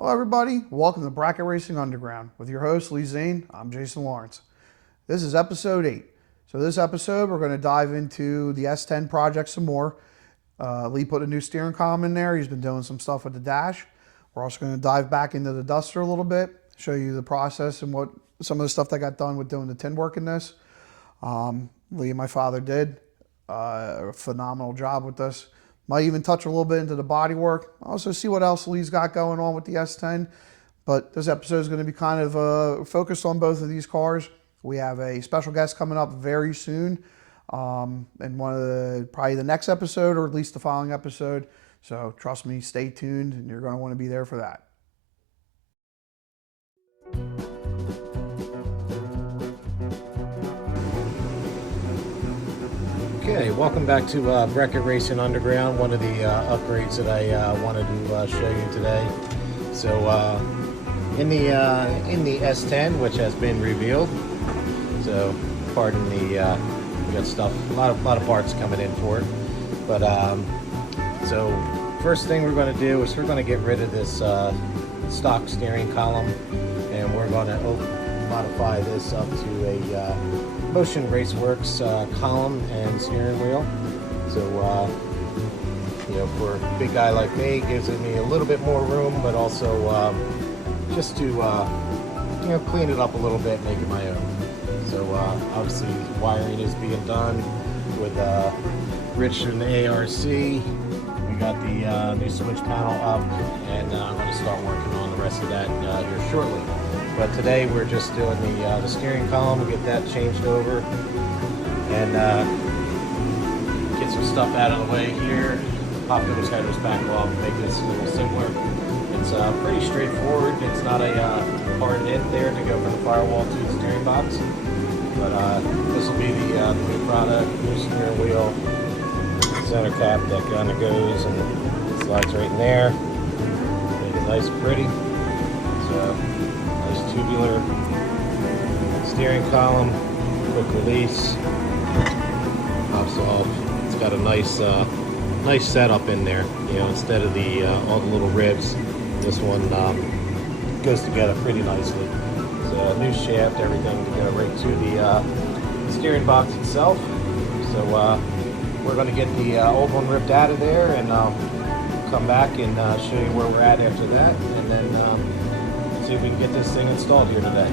Hello everybody, welcome to Bracket Racing Underground. With your host Lee Zane, I'm Jason Lawrence. This is episode 8. So this episode we're going to dive into the S-10 project some more. Lee put a new steering column in there. He's been doing some stuff with the dash. We're also going to dive back into the Duster a little bit, show you the process and what some of the stuff that got done with doing the tin work in this. Lee and my father did a phenomenal job with this. Might even touch a little bit into the body work. Also see what else Lee's got going on with the S-10. But this episode is going to be kind of focused on both of these cars. We have a special guest coming up very soon in probably the next episode or at least the following episode. So trust me, stay tuned and you're going to want to be there for that. Okay, welcome back to Bracket Racing Underground, one of the upgrades that I wanted to show you today. So in the S-10, which has been revealed, so pardon the, we got stuff, a lot of parts coming in for it. But so first thing we're going to do is we're going to get rid of this stock steering column, and we're going to modify this up to a Motion Raceworks column and steering wheel. So you know, for a big guy like me, it gives me a little bit more room, but also just to you know, clean it up a little bit, make it my own. So obviously wiring is being done with Rich and the ARC. We got the new switch panel up, and I'm going to start working on the rest of that here shortly. But today we're just doing the steering column, get that changed over, and get some stuff out of the way here. Pop those headers back off, make this a little simpler. It's pretty straightforward. It's not a hard end there to go from the firewall to the steering box. But this will be the new product, new steering wheel, center cap that kind of goes and slides right in there. Make it nice and pretty. So, nice tubular steering column, quick release, pops off. It's got a nice setup in there. You know, instead of the all the little ribs, this one goes together pretty nicely. So new shaft, everything to go right to the steering box itself. So we're going to get the old one ripped out of there, and come back and show you where we're at after that, and then see if we can get this thing installed here today.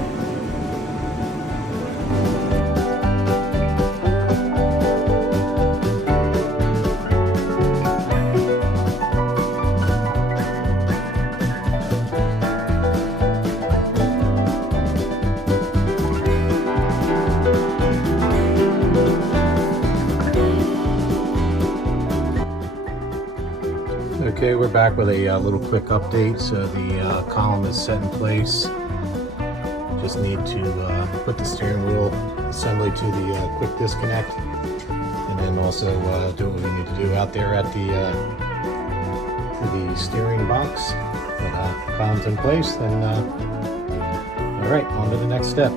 Okay, we're back with a little quick update. So the column is set in place. Just need to put the steering wheel assembly to the quick disconnect, and then also do what we need to do out there at the steering box. But column's in place, then all right, on to the next step.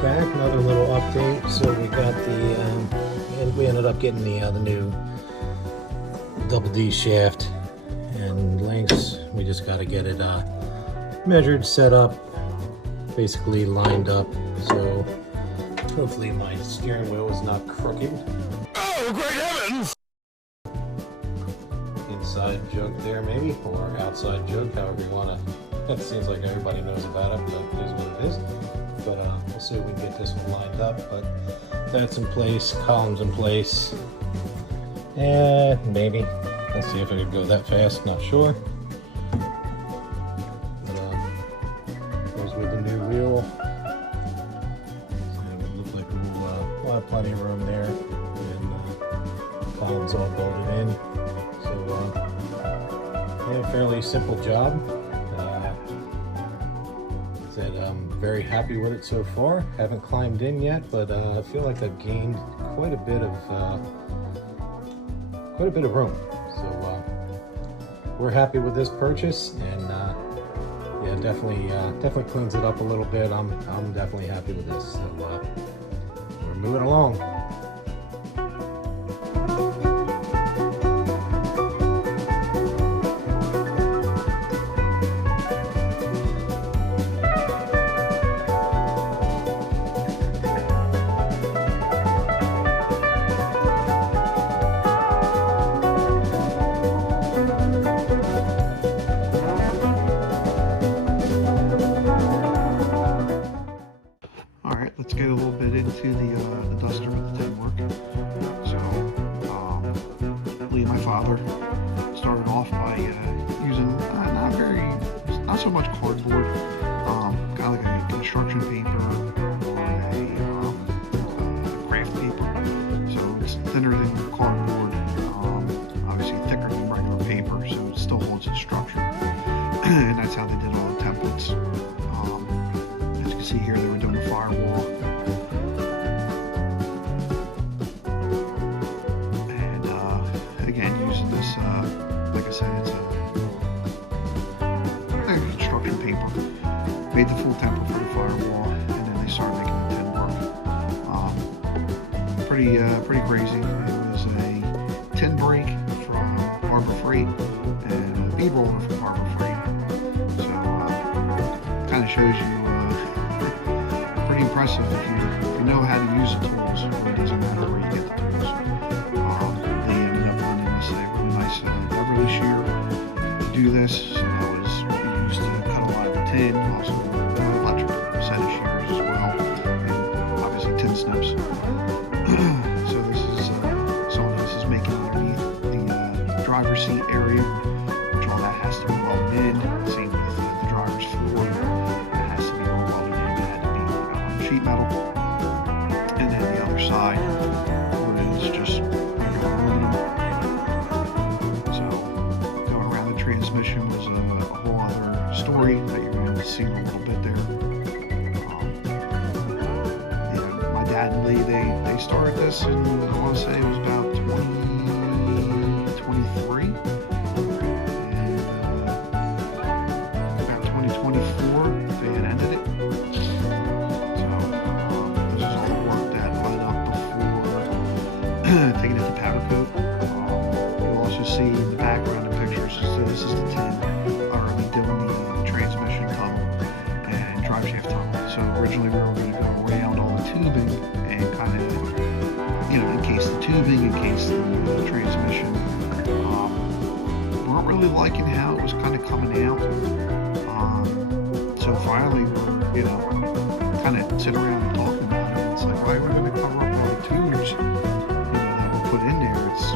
Back, another little update. So we got and we ended up getting the new double D shaft and lengths. We just got to get it measured, set up, basically lined up. So hopefully my steering wheel is not crooked. Oh, great heavens! Inside joke there maybe, or outside joke, however you want to. That seems like everybody knows about it, but it is what it is. But we'll see if we can get this one lined up. But that's in place, columns in place. Maybe. Let's see if I can go that fast, not sure. But there's with the new wheel. So it would look like we'll have plenty of room there. And columns all bolted in. So yeah, fairly simple job. Said very happy with it so far. Haven't climbed in yet, but I feel like I've gained quite a bit of room. So we're happy with this purchase, and yeah, definitely cleans it up a little bit. I'm definitely happy with this. So we're moving along. Let's get a little bit into the duster with the tin work. So, Lee, my father, started off by using not so much cardboard, kind of like a construction paper or a craft paper. So it's thinner than cardboard, obviously thicker than regular paper, so it still holds its structure. And that's how they did all the templates. As you can see here, they were doing the firewall. Again, using this, like I said, it's a construction paper. Made the full template for the firewall, and then they started making the tin work. Pretty crazy. It was a tin brake from Harbor Freight and a bead roller from Harbor Freight. So, kind of shows you, pretty impressive if you know how to use the tools. It doesn't matter where you get the tools. They ended up running this really nice Beverly shear to do this. So that was what we used to cut a lot of the tin. Also, electric set of shears as well, and obviously tin snips. So this is some of this is making underneath the driver's seat area, which all that has to be welded in. Same with the driver's floor. It has to be all welded in. It had to be sheet metal. And then the other side was just regular aluminum. So going around the transmission was a whole other story that you're going to see in a little bit there. Yeah, my dad and Lee, they started this, and I want to say it was about 2023, and about 2024 they had ended it. So this is all the work that led up before taking it to powder coat. You'll also see in the background of pictures, so this is the tin, already doing the transmission tunnel and drive shaft tunnel. So originally we were going to go around all the tubing and kind of, encase the tubing, encase the transmission. Weren't really liking how it was kind of coming out. So finally we're, kind of sitting around and talking about it. It's like, why are we going to cover up all the tubes, that we put in there? It's,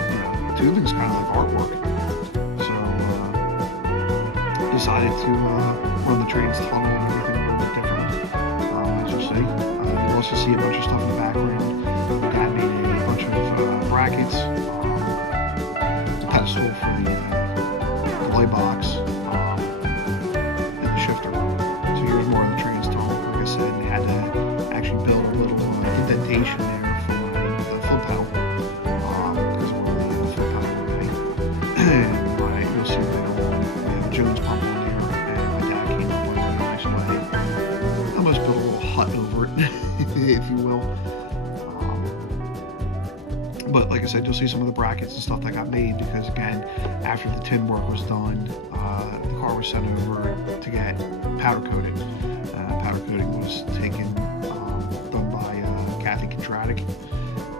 tubing's kind of like artwork. So, decided to run the trans tunnel and everything a little bit differently. As you see, you'll also see a bunch of stuff in the background. The guy made a bunch of brackets, pedestal for the delay box, and the shifter. So here's more of the trans tunnel. Like I said, they had to actually build a little indentation there for the flip pedal, because of where the flip pedal would be. And you'll see later on, we have a Jones pump on here, and my dad came up with a really nice way. Almost built a little hut over it, if you will. But like I said, you'll see some of the brackets and stuff that got made, because again, after the tin work was done, the car was sent over to get powder coated. Powder coating was done by Kathy Kontratic,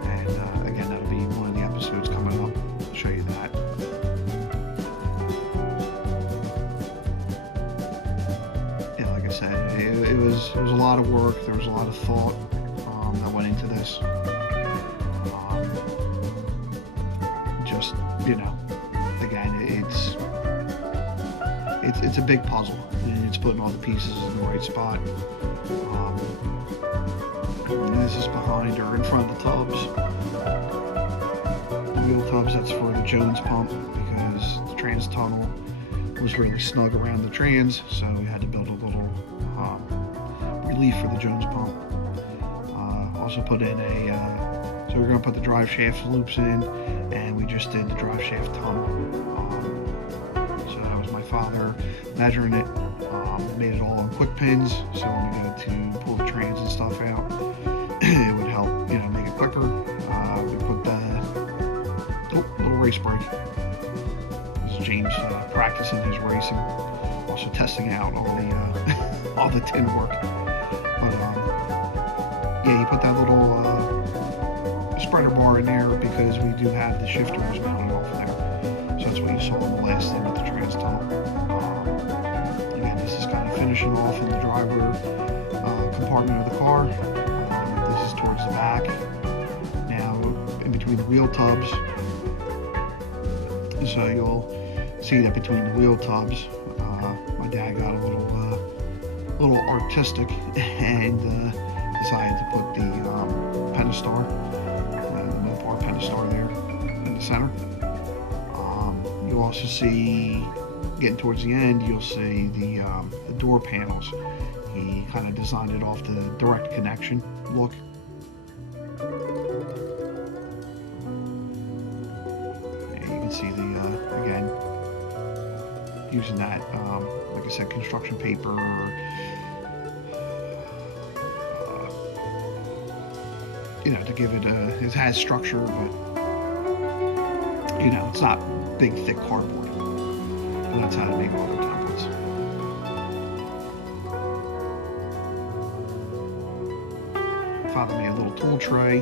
and again, that'll be one of the episodes coming up. I'll show you that. Yeah, like I said, it was a lot of work. There was a lot of thought that went into this. Just, again, it's a big puzzle, and it's putting all the pieces in the right spot. And this is behind or in front of the tubs. The wheel tubs, that's for the Jones pump, because the trans tunnel was really snug around the trans, so we had to build a little relief for the Jones pump. Also put in so we're going to put the drive shaft loops in, and we just did the drive shaft tunnel. So that was my father measuring it. Made it all on quick pins, so when we go to pull the trans and stuff out, it would help, make it quicker. We put the little race brake. This is James practicing his racing, also testing out all the all the tin work. But yeah, you put that little spreader bar in there because we do have the shifters mounted off there. So that's what you saw in the last thing with the trans tunnel. Again, this is kind of finishing off in the driver compartment of the car. This is towards the back. Now, in between the wheel tubs, so you'll see that between the wheel tubs, my dad got a little artistic and decided to put the Pentastar, the Mopar Pentastar there in the center. You'll also see, getting towards the end, you'll see the door panels. He kind of designed it off the direct connection look. Yeah, you can see the, again, using that, like I said, construction paper, to give it it has structure, but, it's not big, thick cardboard. And that's how to make all the templates. Father made a little tool tray,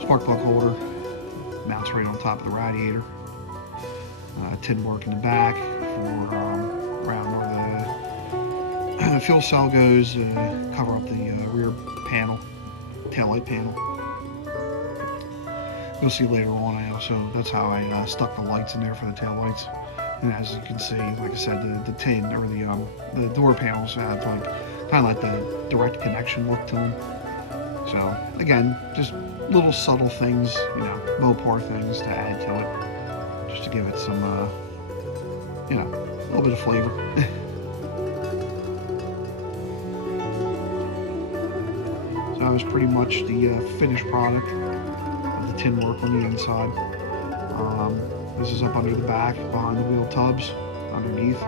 spark plug holder, mounts right on top of the radiator. Tin work in the back for around where the fuel cell goes, cover up the rear panel, taillight panel. You'll see later on, that's how I stuck the lights in there for the taillights. And as you can see, like I said, the tin or the door panels have kind of like the direct connection look to them. So again, just little subtle things, Mopar things to add to it, just to give it some, a little bit of flavor. So that was pretty much the finished product of the tin work on the inside. This is up under the back, behind the wheel tubs, underneath.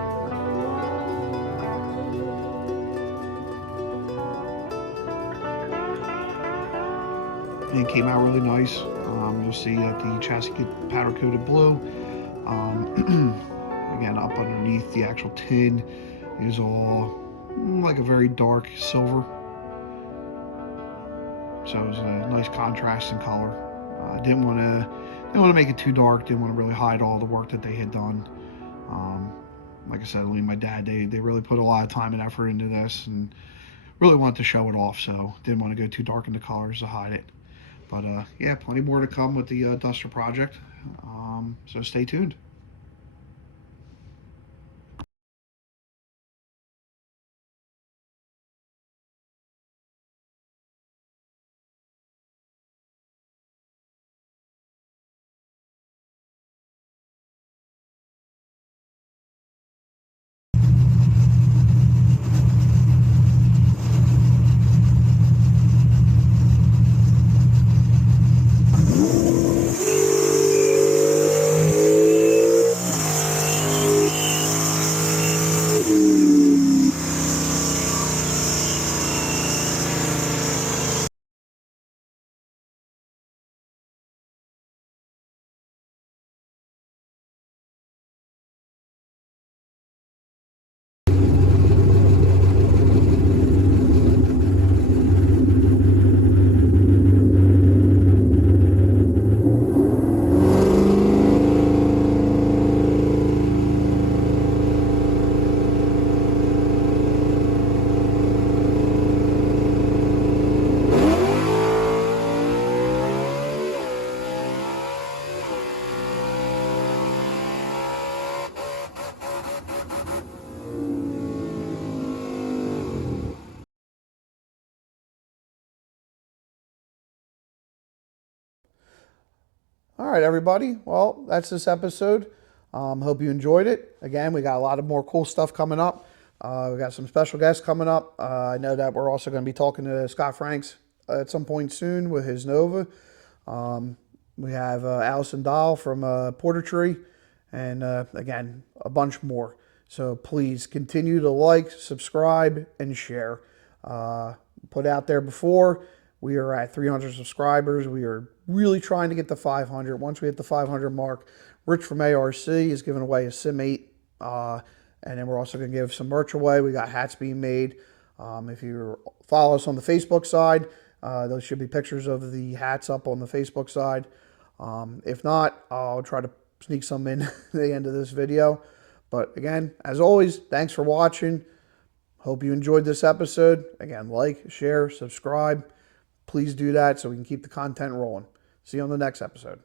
And it came out really nice. You'll see that the chassis get powder coated blue. Again, up underneath the actual tin is all like a very dark silver. So it was a nice contrast in color. Didn't want to make it too dark. Didn't want to really hide all the work that they had done. Like I said, Lee and my dad, they really put a lot of time and effort into this, and really wanted to show it off. So didn't want to go too dark in the colors to hide it. But yeah, plenty more to come with the Duster project. So stay tuned. All right, everybody. Well, that's this episode. Hope you enjoyed it. Again, we got a lot of more cool stuff coming up. We got some special guests coming up. I know that we're also going to be talking to Scott Franks at some point soon with his Nova. We have Allison Dahl from Porter Tree, and again, a bunch more. So please continue to like, subscribe, and share. Put out there before, we are at 300 subscribers. We are really trying to get to 500. Once we hit the 500 mark, Rich from ARC is giving away a Sim 8. And then we're also going to give some merch away. We got hats being made. If you follow us on the Facebook side, those should be pictures of the hats up on the Facebook side. If not, I'll try to sneak some in at the end of this video. But again, as always, thanks for watching. Hope you enjoyed this episode. Again, like, share, subscribe. Please do that so we can keep the content rolling. See you on the next episode.